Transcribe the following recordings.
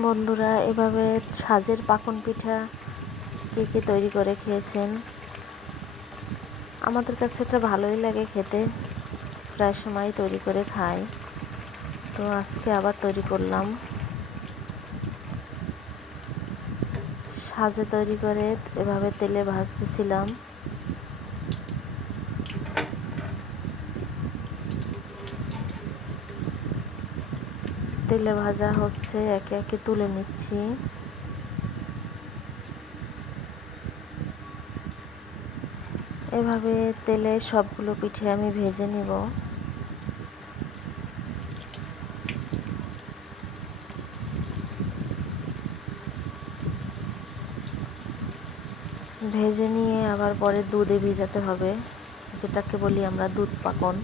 বন্ধুরা, এভাবে সাজের পাকন পিঠা কে কে তৈরি করে খেয়েছেন? আমাদের কাছে এটা ভালোই লাগে খেতে, প্রায় সময় তৈরি করে খাই। তো আজকে আবার তৈরি করলাম। সাজে তৈরি করে এভাবে তেলে ভাজতেছিলাম। তেলে ভাজা হচ্ছে, একে একে তুলে নিচ্ছি। এভাবে তেলে সবগুলো পিঠে আমি ভেজে নিব। ভেজে নিয়ে আবার পরে দুধে ভিজাতে হবে, যেটাকে বলি আমরা দুধ পাকন।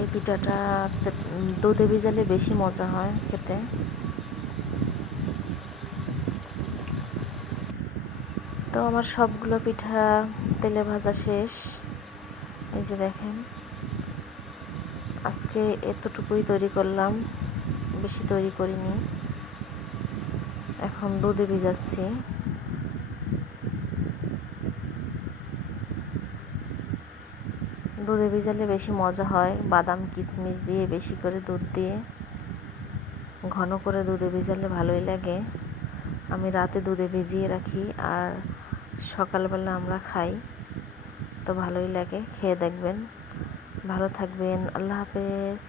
এই পিঠাটা দুধে ভিজালে বেশি মজা হয় খেতে। তো আমার সবগুলো পিঠা তেলে ভাজা শেষ। এই যে দেখেন, আজকে এতটুকুই তৈরি করলাম, বেশি তৈরি করিনি। এখন দুধে ভিজাচ্ছি। দুধে ভিজালে বেশি মজা হয়, বাদাম কিশমিশ দিয়ে বেশি করে দুধ দিয়ে ঘন করে দুধে ভিজালে ভালোই লাগে। আমি রাতে দুধে ভিজিয়ে রাখি আর সকালবেলা আমরা খাই, তো ভালোই লাগে। খেয়ে দেখবেন। ভালো থাকবেন। আল্লাহ হাফেজ।